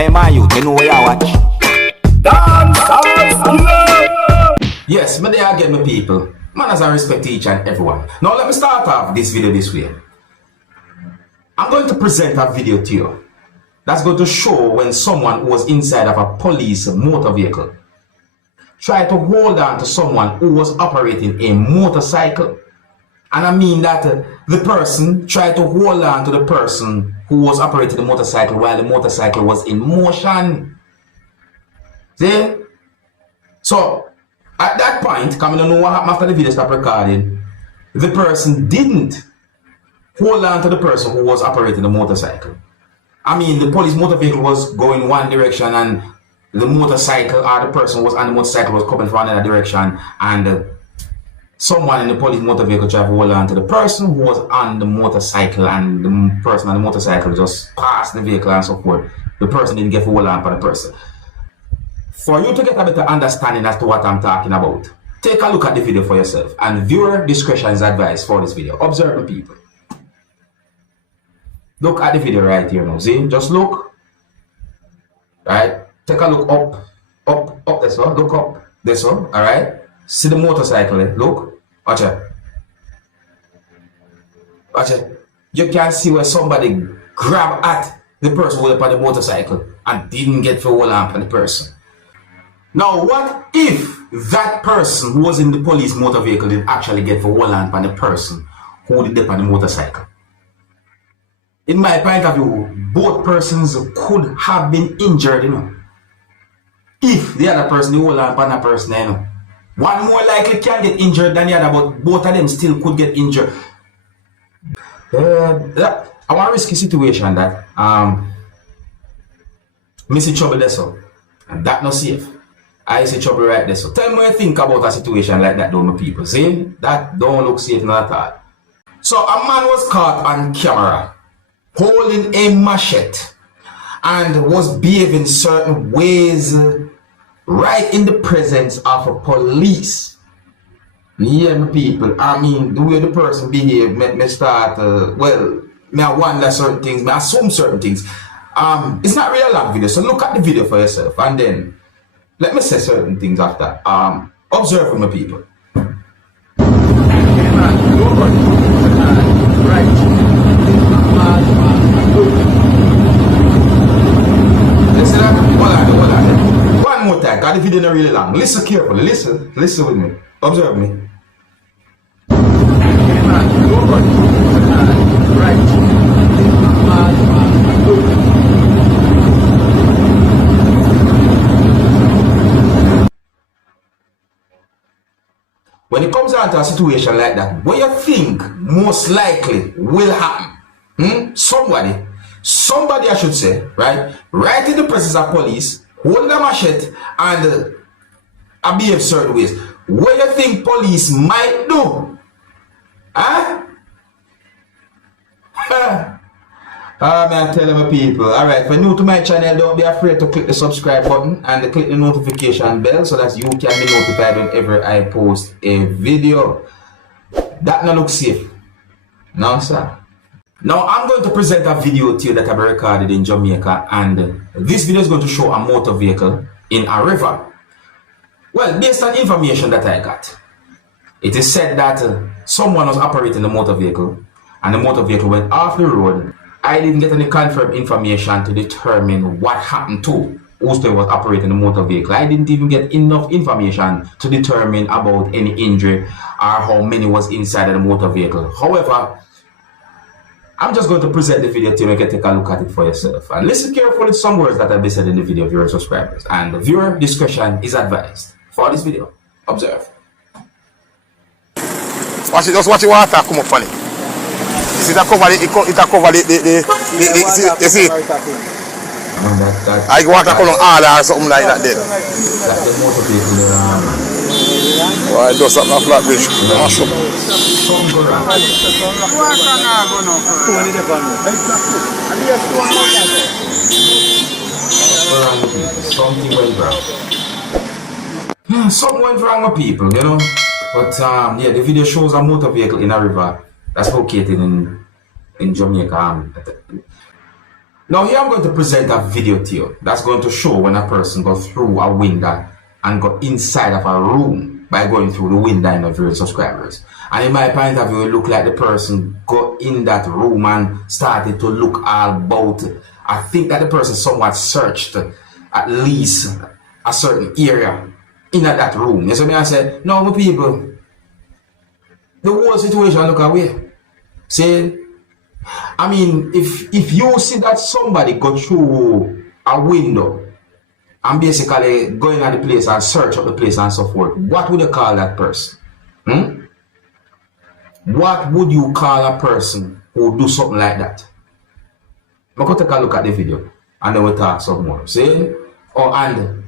Hey man, you know where you watch? Dancehall. Yes, me there again, my people. Man, as I respect each and everyone. Now let me start off this video this way. I'm going to present a video to you that's going to show when someone who was inside of a police motor vehicle tried to hold on to someone who was operating a motorcycle. And I mean that the person tried to hold on to the person who was operating the motorcycle while the motorcycle was in motion. See? So, at that point, coming to know what happened after the video stopped recording, the person didn't hold on to the person who was operating the motorcycle. I mean, the police motor vehicle was going one direction and the motorcycle or the person who was on the motorcycle was coming from another direction, and someone in the police motor vehicle tried to hold on to the person who was on the motorcycle, and the person on the motorcycle just passed the vehicle and so forth. The person didn't get to hold on to the person. For you to get a better understanding as to what I'm talking about, take a look at the video for yourself, and viewer discretion is advised for this video. Observe the people. Look at the video right here now. See? Just look. Right? Take a look up this one. Look up this one. Alright? See the motorcycle. Look. Watch it. Watch it. You can see where somebody grabbed at the person who was up on the motorcycle and didn't get to hold on to the person. Now, what if that person who was in the police motor vehicle did actually get to hold on to the person who did up on the motorcycle? In my point of view, both persons could have been injured, you know. If the other person hold on to that person, you know. One more likely can get injured than the other, but both of them still could get injured. I want a risky situation that me see trouble there, so and that not safe. I see trouble right there. So tell me what you think about a situation like that, don't know people. See? That don't look safe not at all. So a man was caught on camera holding a machete and was behaving certain ways right in the presence of a police. Yeah, my people. I mean, the way the person behaved made me start, well, me I wonder certain things, me I assume certain things. It's not really a long video, so look at the video for yourself and then let me say certain things after. Observe my people. Listen that? Hold on. One more time, got the video not really long. Listen carefully, listen with me. Observe me. When it comes down to a situation like that, what you think most likely will happen? Somebody I should say, right in the presence of police, hold a machete and behave certain ways. What you think police might do? Huh? Man, tell my people. Alright, if you're new to my channel, don't be afraid to click the subscribe button and click the notification bell so that you can be notified whenever I post a video. That not look safe. No, sir. Now, I'm going to present a video to you that I've recorded in Jamaica, and this video is going to show a motor vehicle in a river. Well, based on information that I got, it is said that someone was operating the motor vehicle and the motor vehicle went off the road. I didn't get any confirmed information to determine what happened to who was operating the motor vehicle. I didn't even get enough information to determine about any injury or how many was inside of the motor vehicle. However, I'm just going to present the video to you and you can take a look at it for yourself. And listen carefully to some words that I'll be said in the video, viewer subscribers. And viewer discretion is advised for this video. Observe. Watch it, just watch the water come up on it. You see that cover the you see it? I go water come on all or something like that then. Oh, I do something off that bridge. Mash up. Something went wrong. Something went wrong with people, you know. But yeah, the video shows a motor vehicle in a river that's located in Jamaica. Now here I'm going to present a video to you that's going to show when a person goes through a window and go inside of a room by going through the window in of your subscribers. And in my point of view, it look like the person go in that room and started to look all about. I think that the person somewhat searched at least a certain area in that room. You see me? I said, no, my people, the whole situation look away. See, I mean, if you see that somebody go through a window and basically go in at the place and search up the place and so forth, what would you call that person? What would you call a person who do something like that? I'm going to take a look at the video and then we'll talk some more. See? Oh, and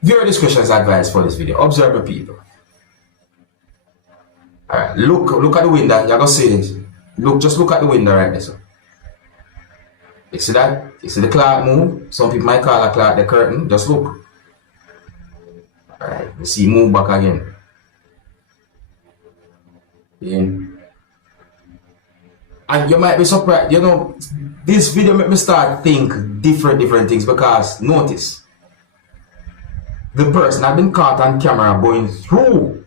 viewer discretion is advised for this video. Observe the people. Alright, look at the window. You're going to see this. Just look at the window right there. So. You see that? You see the clock move? Some people might call a clock the curtain. Just look. Alright, you see move back again. Yeah. And you might be surprised, you know, this video made me start think different things because notice the person had been caught on camera going through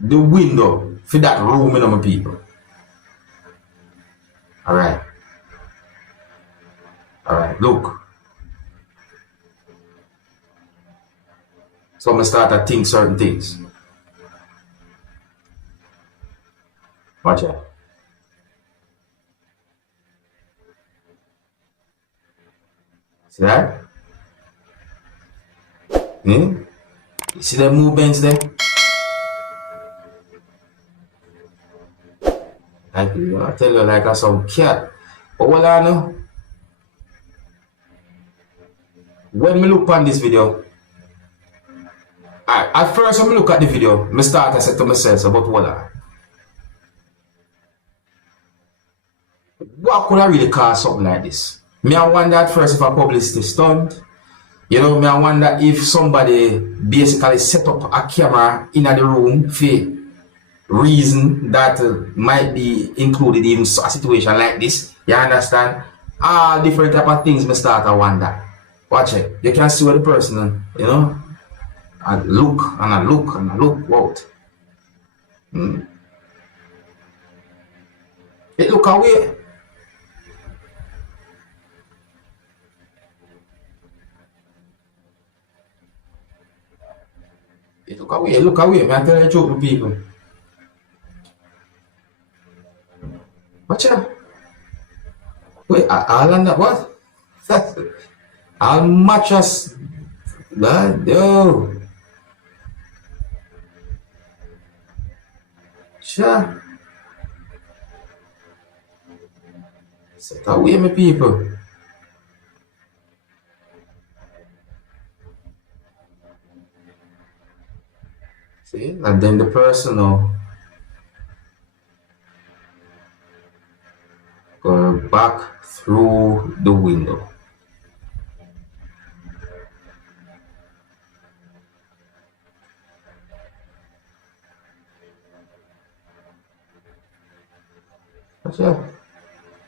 the window for that room, you know, my people. Alright, look. So I'm gonna start to think certain things. Watch out. See that? You see the movements there? Like, I tell you, like some cat. But what I know, when me look on this video, at first when me look at the video, me start to say to myself about what could I really call something like this? Me I wonder at first if a publicity stunt. You know, me I wonder if somebody basically set up a camera in the room for reason that might be included in a situation like this. You understand? All different type of things me start to wonder. Watch it. You can see where the person, you know, I look and I look and I look out. It look away. Look away, man. I tell you the truth to people. Watch out. Wait, all on that what? I'll match us. Yo. Sure. Set away, my people. See, and then the person go back through the window. Watch out.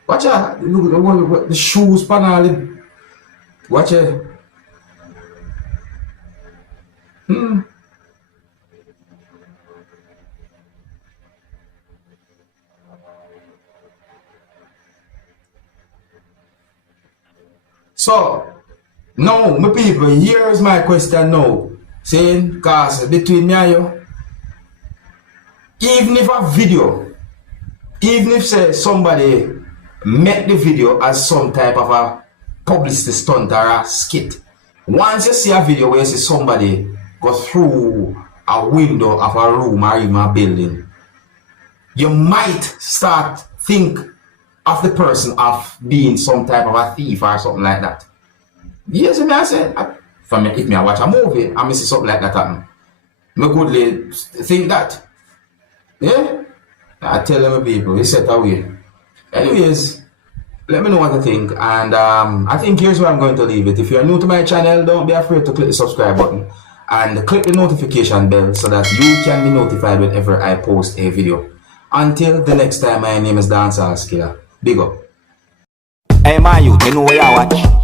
Watch out. Look at the shoes panel. Watch it. So, now, my people, here's my question now. Saying, because between me and you, even if a video, even if say somebody make the video as some type of a publicity stunt or a skit, once you see a video where you see somebody go through a window of a room or even a building, you might start think of the person of being some type of a thief or something like that. Yes, I say, if me I watch a movie and I see something like that happen, I could think that. Yeah? I tell them people, it's set away. Anyways, let me know what you think, and I think here's where I'm going to leave it. If you're new to my channel, don't be afraid to click the subscribe button and click the notification bell so that you can be notified whenever I post a video. Until the next time, my name is Dancehall Skilla. Big up. Hey, my youth, you know where you watch.